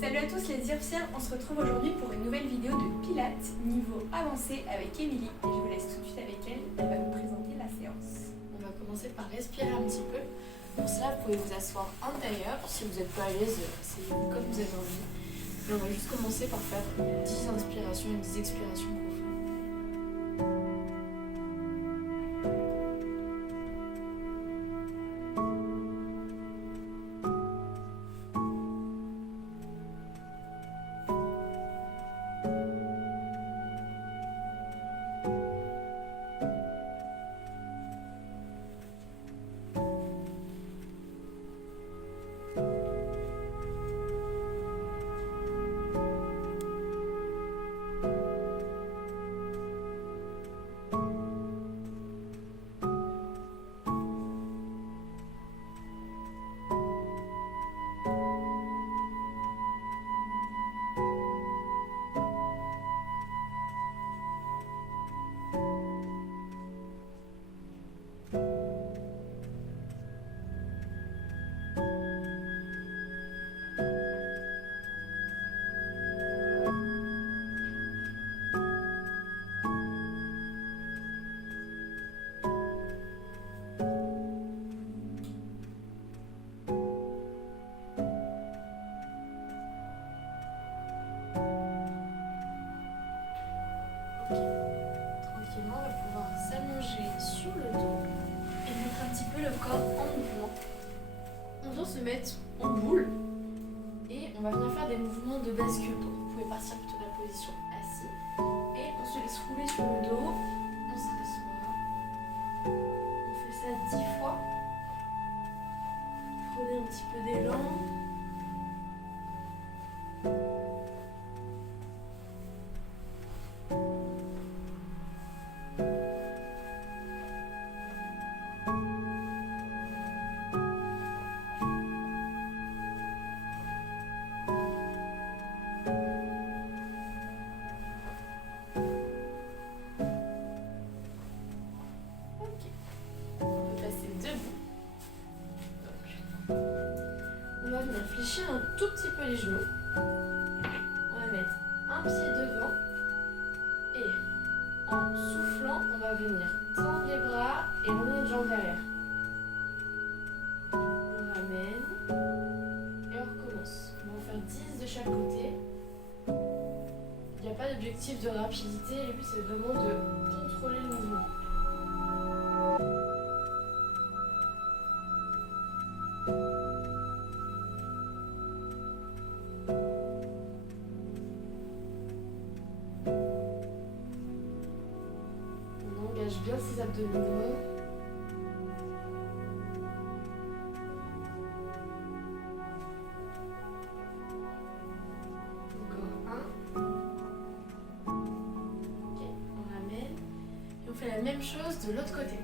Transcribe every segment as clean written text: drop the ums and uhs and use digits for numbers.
Salut à tous les Irpsiens, on se retrouve aujourd'hui pour une nouvelle vidéo de Pilates niveau avancé avec Émilie et je vous laisse tout de suite avec elle, elle va nous présenter la séance. On va commencer par respirer un petit peu. Pour cela, vous pouvez vous asseoir en tailleur. Si vous n'êtes pas à l'aise, c'est comme vous avez envie. Et on va juste commencer par faire 10 inspirations et 10 expirations profondes. Tranquillement, on va pouvoir s'allonger sur le dos et mettre un petit peu le corps en mouvement. On vient se mettre en boule et on va venir faire des mouvements de bascule. Donc vous pouvez partir plutôt de la position assis et on se laisse rouler sur le dos. On s'assoit. On fait ça 10 fois. Prenez un petit peu d'élan. On va venir fléchir un tout petit peu les genoux. On va mettre un pied devant et en soufflant, on va venir tendre les bras et rouler une jambe derrière. On ramène et on recommence. On va en faire 10 de chaque côté. Il n'y a pas d'objectif de rapidité, le but c'est vraiment de contrôler le mouvement. Engage bien ses abdominaux. Encore un. Ok, on ramène. Et on fait la même chose de l'autre côté.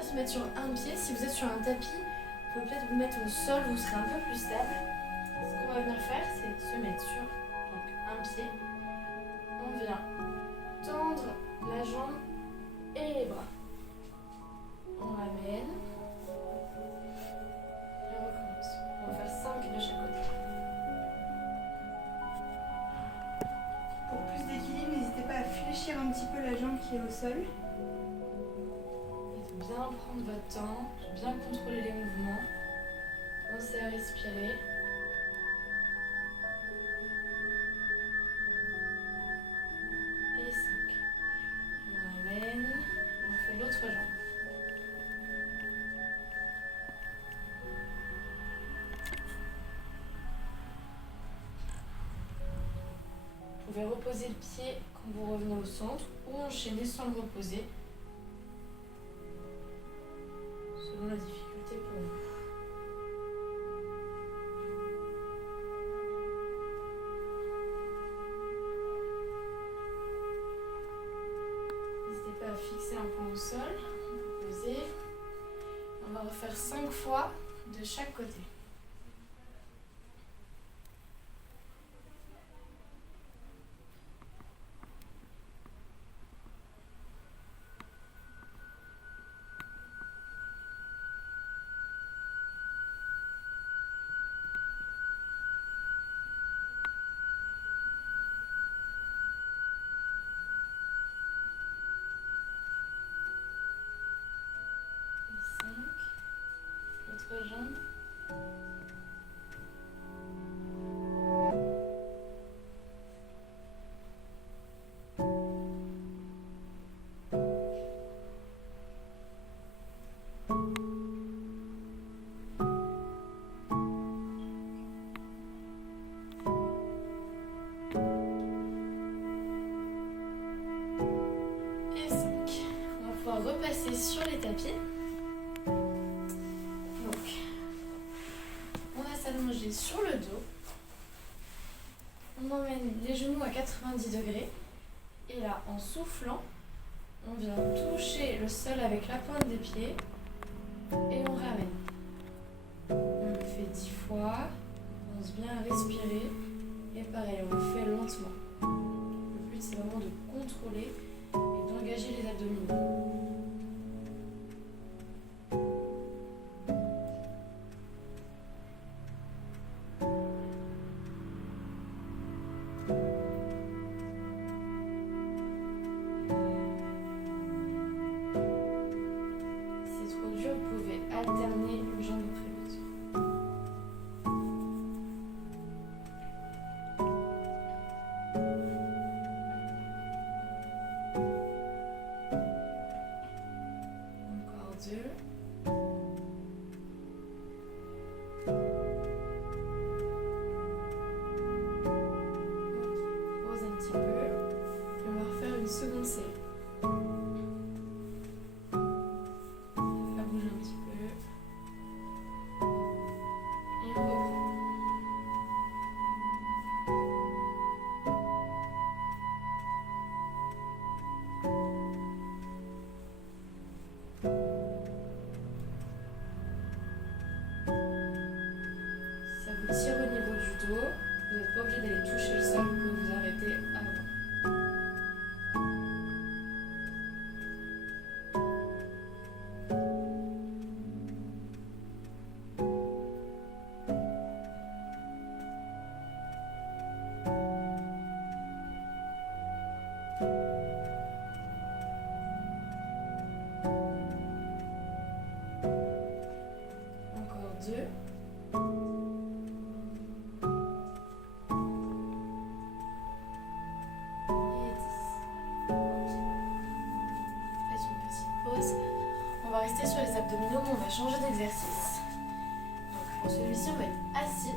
Se mettre sur un pied. Si vous êtes sur un tapis, vous pouvez peut-être vous mettre au sol, vous serez un peu plus stable. Ce qu'on va venir faire, c'est se mettre sur un pied. On vient tendre la jambe et les bras. On ramène. Et on recommence. On va faire 5 de chaque côté. Pour plus d'équilibre, n'hésitez pas à fléchir un petit peu la jambe qui est au sol. Bien prendre votre temps, bien contrôler les mouvements. Pensez à respirer. Et 5. On ramène et on fait l'autre jambe. Vous pouvez reposer le pied quand vous revenez au centre ou enchaîner sans le reposer, selon la difficulté pour vous. N'hésitez pas à fixer un point au sol, poser. On va refaire 5 fois de chaque côté. Et 5. L'autre jambe. Et 5. On va pouvoir repasser sur les tapis. Donc, on va s'allonger sur le dos. On emmène les genoux à 90 degrés. Et là, en soufflant, on vient toucher le sol avec la pointe des pieds. Et on ramène. On le fait 10 fois. On pense bien à respirer. Et pareil, on le fait lentement. Le but, c'est vraiment de contrôler et d'engager les abdominaux. Si c'est trop dur, vous pouvez alterner une jambe après l'autre. Encore 2. Pose un petit peu. Et on va refaire une seconde série. Ça bouge un petit peu. Et on reprend. Si ça vous tire au niveau du dos, vous n'êtes pas obligé d'aller toucher le sol, vous pouvez vous arrêter avant. Encore 2. Et 10. Ok. Faites une petite pause. On va rester sur les abdominaux, mais on va changer d'exercice. Donc pour celui-ci, on va être assis.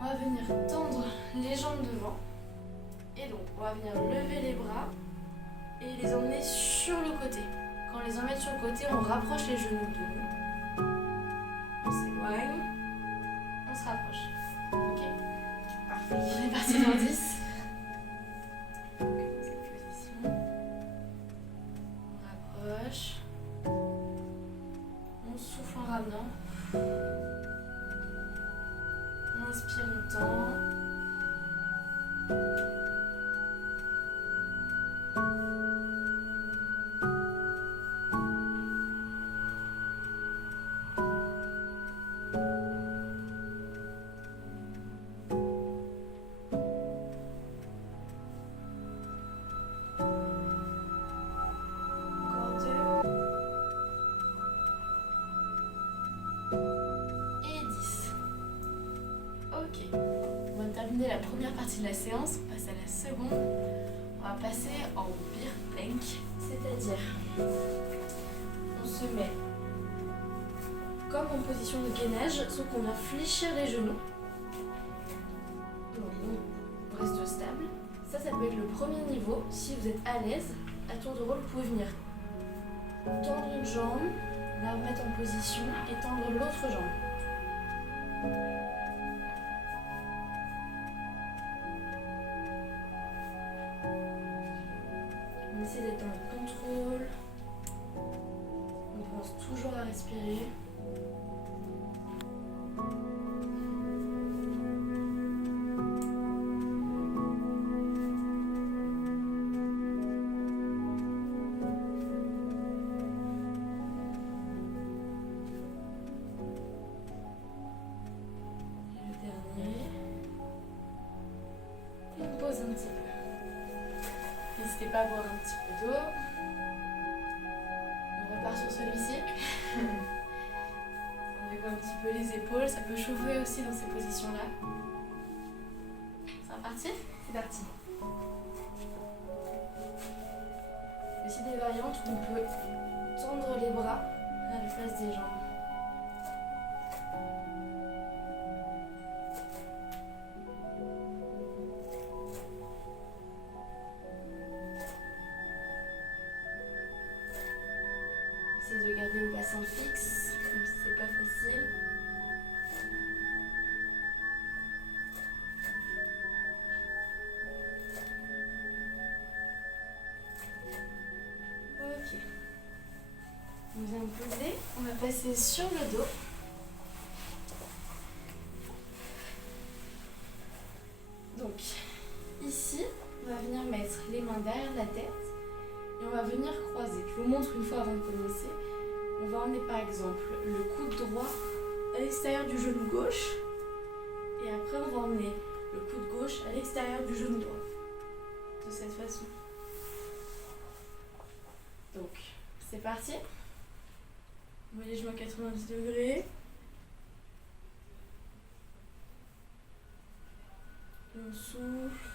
On va venir tendre les jambes devant. Et donc, on va venir lever les bras et les emmener sur le côté. Quand on les emmène sur le côté, on rapproche les genoux de nous. On s'éloigne. On se rapproche. Ok. Parfait. On est parti dans 10. Donc, cette position. On rapproche. On souffle en ramenant. On inspire longtemps. Encore 2. Et 10. Ok. On va terminer la première partie de la séance. On passe à la seconde. On va passer en beer plank. C'est-à-dire, on se met comme en position de gainage, sauf qu'on vient fléchir les genoux. Donc, on reste stable. Ça peut être le premier niveau. Si vous êtes à l'aise, à tour de rôle, vous pouvez venir tendre une jambe, la remettre en position et tendre l'autre jambe. On essaie d'être dans le contrôle. On pense toujours à respirer. Un petit peu. N'hésitez pas à boire un petit peu d'eau. On repart sur celui-ci. On lève un petit peu les épaules, ça peut chauffer aussi dans ces positions-là. C'est reparti ? C'est parti. Il y a aussi des variantes où on peut tendre les bras à la place des jambes. Essayez de garder le bassin fixe, même si c'est pas facile. Ok. On vient de poser, on va passer sur le dos. Donc, ici, on va venir mettre les mains derrière la tête. Et on va venir croiser. Je vous montre une fois avant de commencer. On va emmener par exemple le coude droit à l'extérieur du genou gauche. Et après on va emmener le coude gauche à l'extérieur du genou droit. De cette façon. Donc, c'est parti. On met les genoux à 90 degrés. Et on souffle.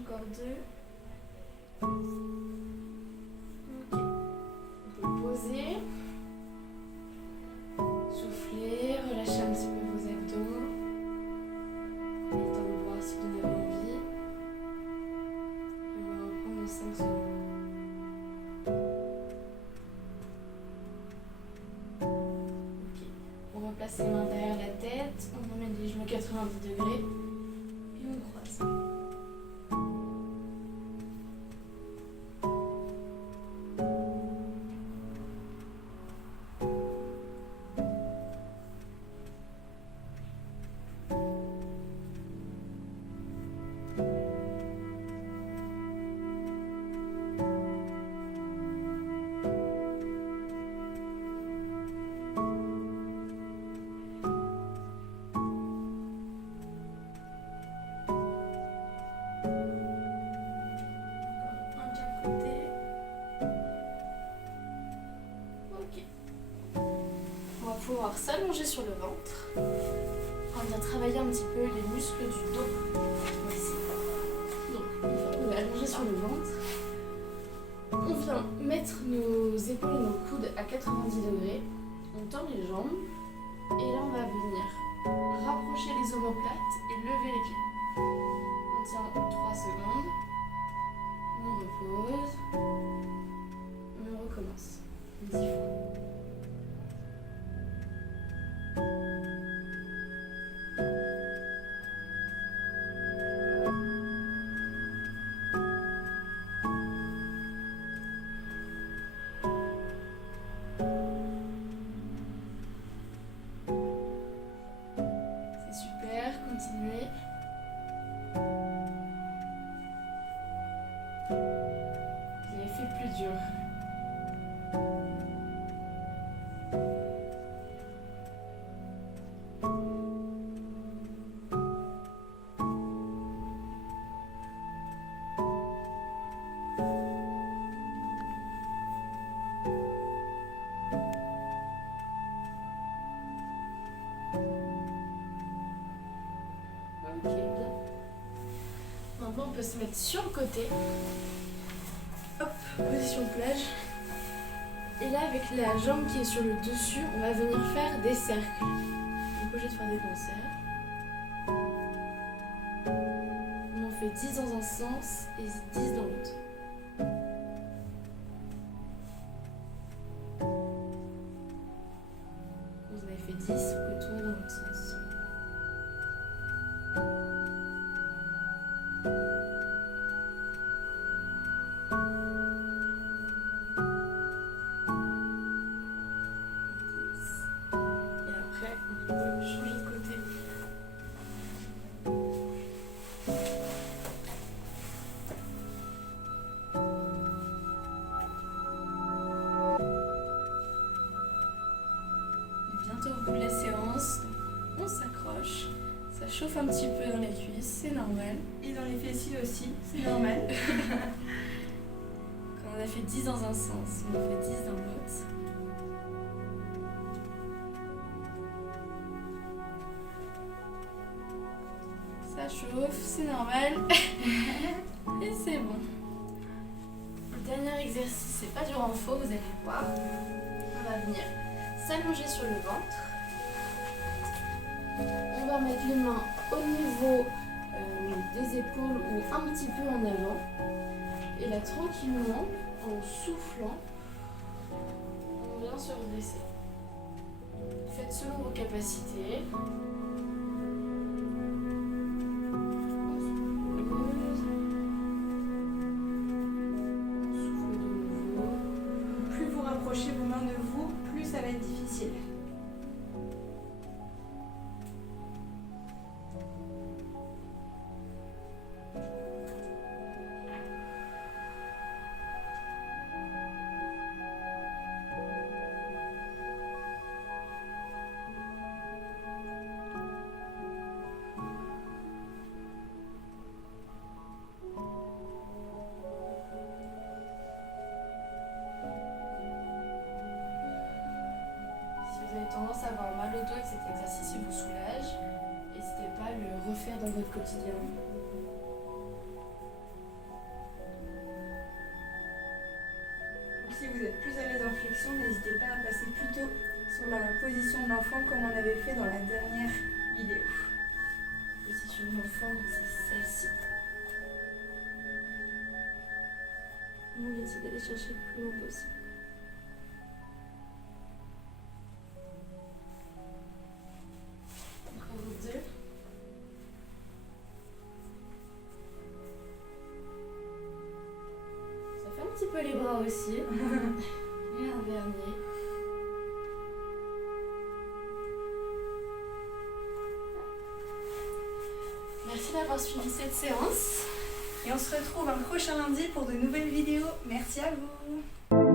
Encore deux. Ok. On peut poser. Souffler, relâcher un petit peu vos abdos. Le temps de voir si vous en avez envie. On va reprendre dans 5 secondes. Ok. On replace les mains derrière la tête. On emmène les genoux à 90 degrés. Et on croise. Pouvoir s'allonger sur le ventre. On vient travailler un petit peu les muscles du dos. Ici. Donc, une fois qu'on est allongé sur le ventre, on vient mettre nos épaules et nos coudes à 90 degrés. On tend les jambes. Et là, on va venir rapprocher les omoplates et lever les pieds. On tient 3 secondes. On repose. On recommence 10 fois. Continuez. Vous avez fait plus dur. Ok, bien. Maintenant, on peut se mettre sur le côté. Hop, position plage. Et là, avec la jambe qui est sur le dessus, on va venir faire des cercles. On est obligé de faire des grands cercles. On en fait 10 dans un sens et 10 dans l'autre. Vous en avez fait 10, vous pouvez tourner dans l'autre sens. Et après, on peut changer de côté. Bientôt au bout de la séance, on s'accroche, ça chauffe un petit peu dans les cuisses, c'est normal. Et dans les fessiers aussi, c'est normal. Quand on a fait 10 dans un sens, on en fait 10 dans l'autre. Ça chauffe, c'est normal. Et c'est bon. Le dernier exercice, c'est pas du renfort, vous allez voir. On va venir s'allonger sur le ventre. On va mettre les mains au niveau des épaules ou un petit peu en avant. Et là, tranquillement, en soufflant, on vient se redresser. Faites selon vos capacités. On se pose. On souffle de nouveau. Plus vous rapprochez vos mains de vous, plus ça va être difficile. Tendance à avoir mal au dos et que cet exercice il vous soulage, n'hésitez pas à le refaire dans votre quotidien. Si vous êtes plus à l'aise en flexion, n'hésitez pas à passer plutôt sur la position de l'enfant comme on avait fait dans la dernière vidéo. Position de l'enfant, c'est celle-ci. On va essayer d'aller chercher le plus haut possible. Un petit peu les bras aussi. Et un dernier. Merci d'avoir suivi cette séance. Et on se retrouve un prochain lundi pour de nouvelles vidéos. Merci à vous.